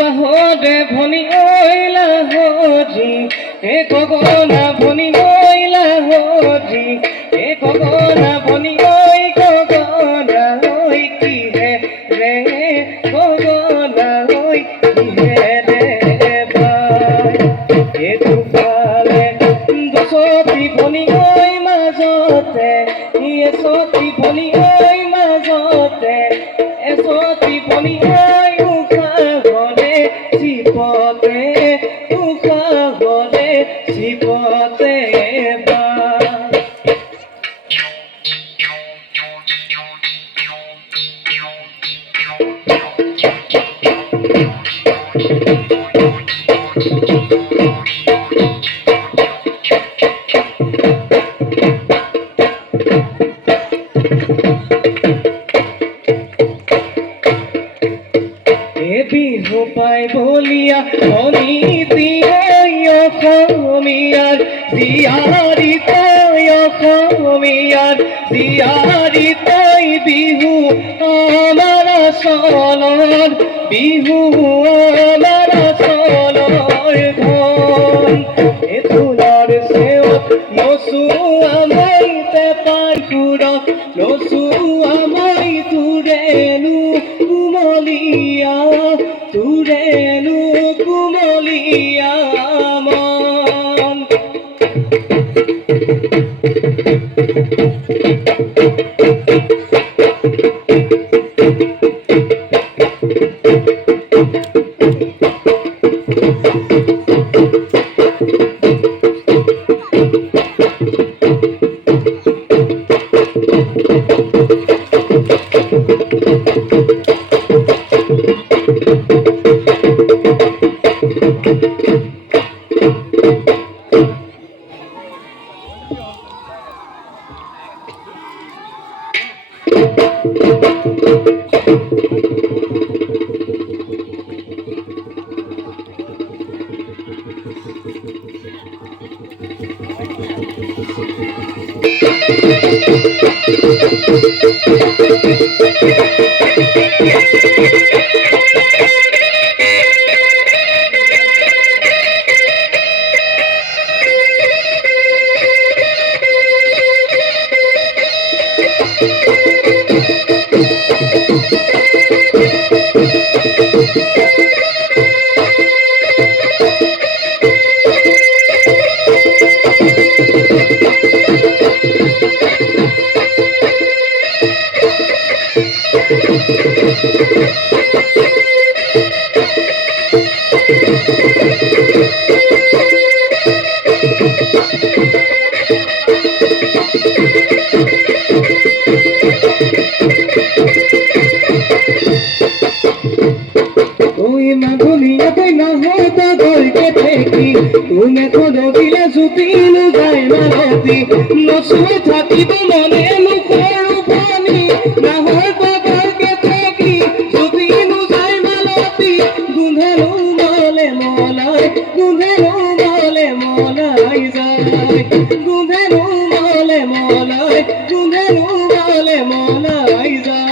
বাহরে ভনি ওইলা হরি হে গগনা ভনি ওইলা হরি হে গগনা ভনি ওই গগনা ওই কি হে রে গগনা ওই কি হে রে ভাই এ দুফালে দশটি ভনি ওই মাজতে ইয়ে সতি ভনি ওই মাজতে এসতি ভনি ওই শিপতে উষা গলে শিপতে বা বিহু পাই বলিয়া অনীতি অসমীয়ার জিয়ারি তৈ অসমীয়ার জিয়ারি তৈ বিহু আমাৰ চলৰ বিহু আমাৰ চলৰ ধন এ ফুলৰ চেৱত নচু আমাৰ পেপাৰ ফুৰত নচু আমাৰ তুৰেনো কুমলীয়া তুৰেনো কুমলীয়া মন ওই মাধুনিয়া কই না হতা গলকে থেকে তুমি খোদো দিলে সুতিনু যায় মালতি নসুয়ে থাকিব মনে মুখৰ পানী না হয় গলকে থেকে সুতিনু যায় মালতি গুন্ধেলো মলে মলাই গুন্ধেলো মলে মলাই যায় গুন্ধেলো মলে মলাই গুন্ধেলো মলে মলাই যায়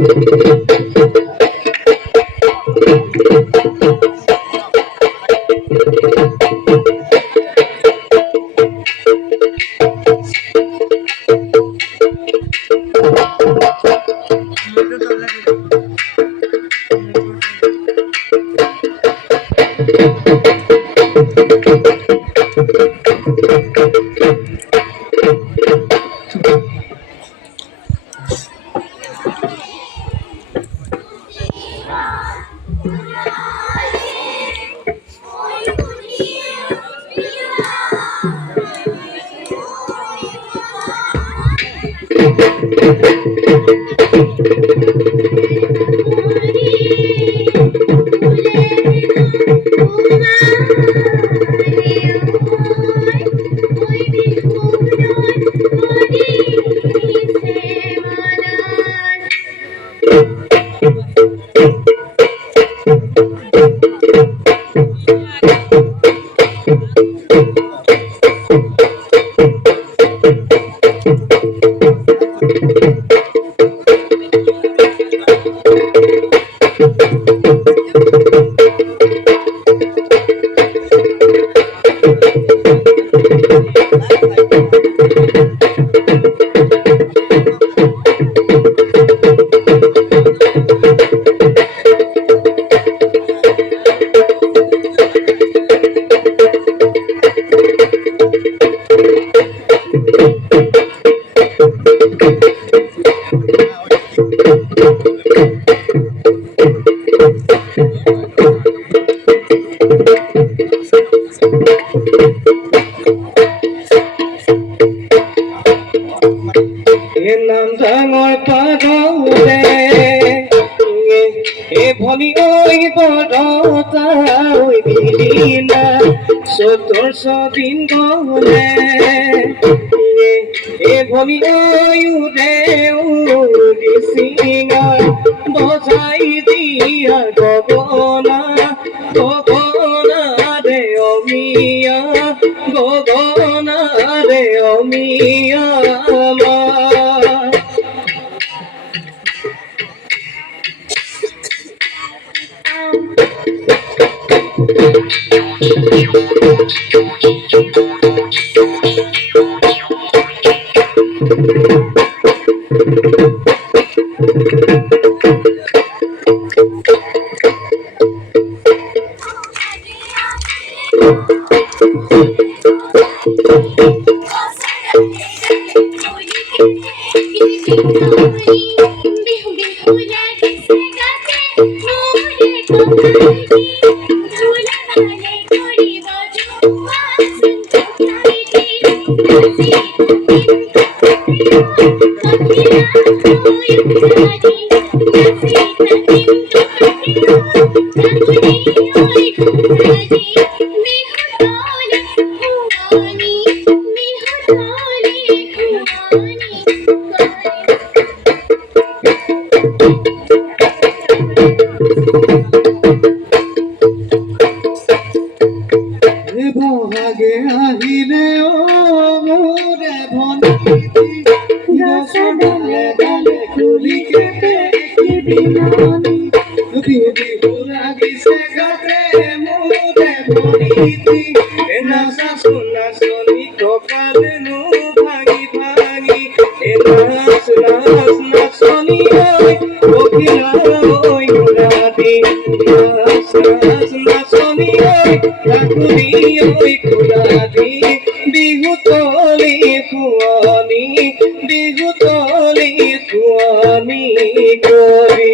Ngồi qua đó về ভনি ওই বড় তাই দিলি না 1700 দিন গলে ভনি ওই উরে উরি সিঙা বজাই দিয়া গগনা গগনা রে অমিয়া গগনা রে অমিয়া বহাগে আহিলে ও মোরে ভনিতি গছডালে ডালে কুলিকে দেখিবি নানি বিহু লাগিছে গাতে মোৰে ভনিতি নাচাচোন নাচনি কপালে নো ভাঙি ভাঙি নাচ নাচ নাচনি ঐ অখিলা ঐ ৰাতি নাচ নাচ নাচনি ঐ ঠাকুৰী ঐ কুলাদি বিহু তলি খুৱানি বিহু তলি খুৱানি কৰি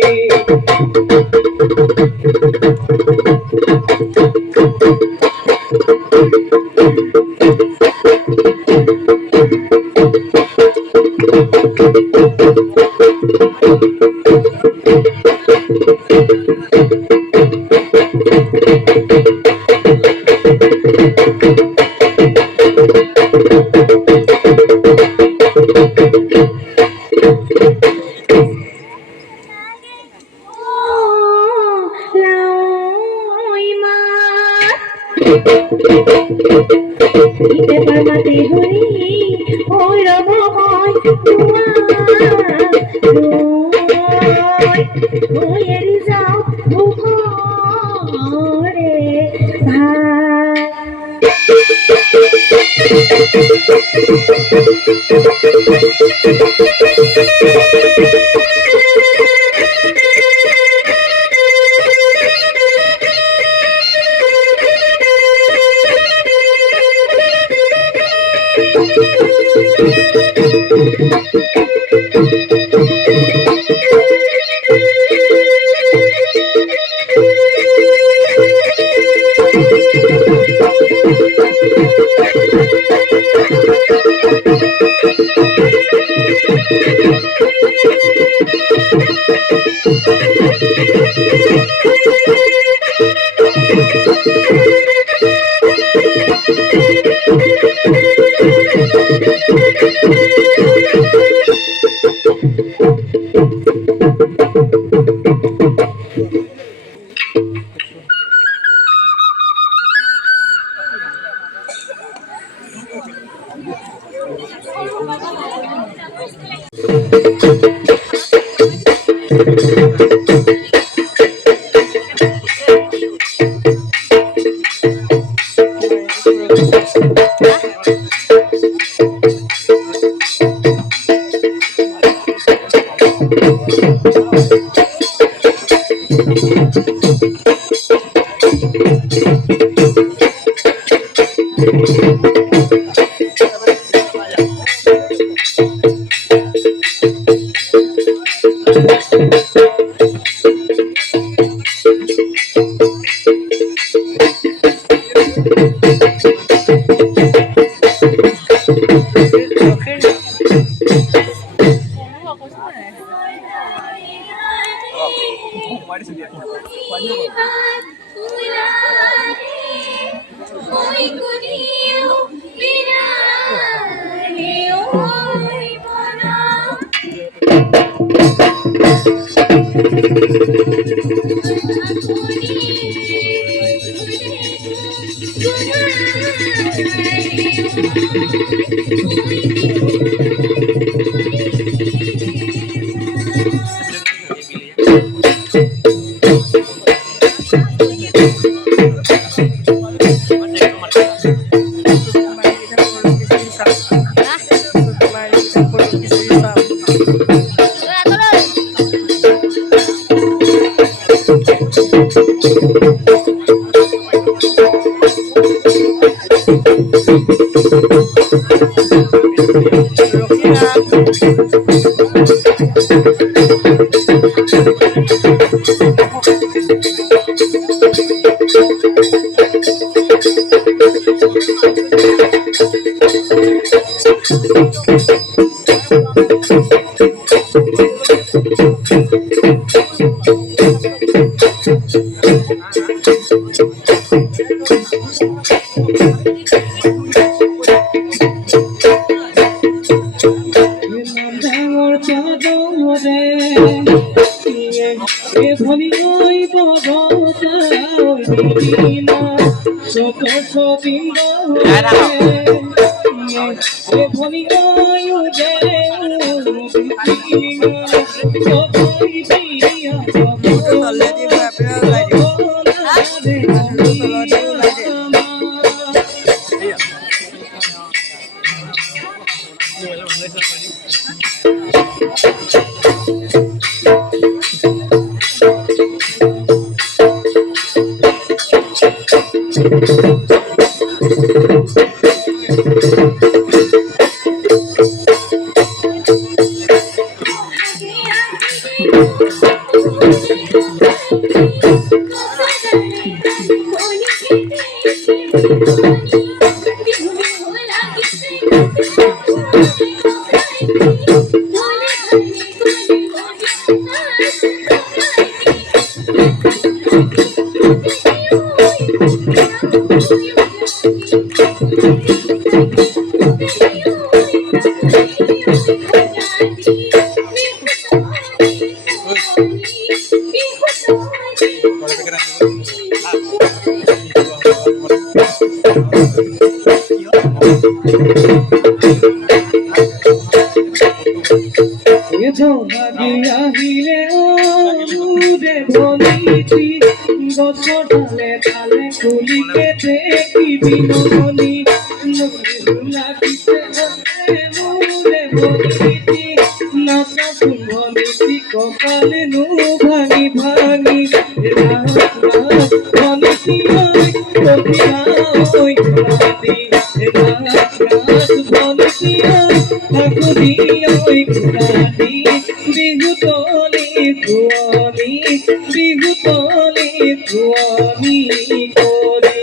Ite parmati huri, oi rabo oi, tua, tua. হয়ে যাও ঘরে ভাই বলিছি গছ ডালে ডালে কুলিকে দেখি বিনোদনী লাগিছে মোরে বলিছি নাচা শুভনীতি কপালে নু ভাঙি ভাঙি বলিছি কবিরা ওই রাতি বলিছি ঠাকুরি ওই রাতি বিহুতলি ধুয়নি বিহুতলি ধুয়নি করে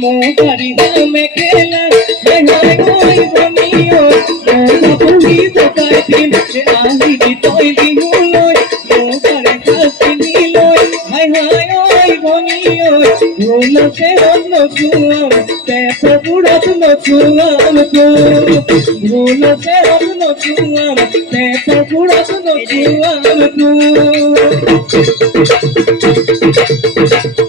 मोहरी में खेला हाय ओय बनियो मोला पुरी बताई दिन जे आही दी तोय दी हुलोय मोहरे खाती लोय हाय ओय बनियो मोला से न सुआम ते पपुड़ा न सुआम को मोला से न सुआम ते पपुड़ा न सुआम को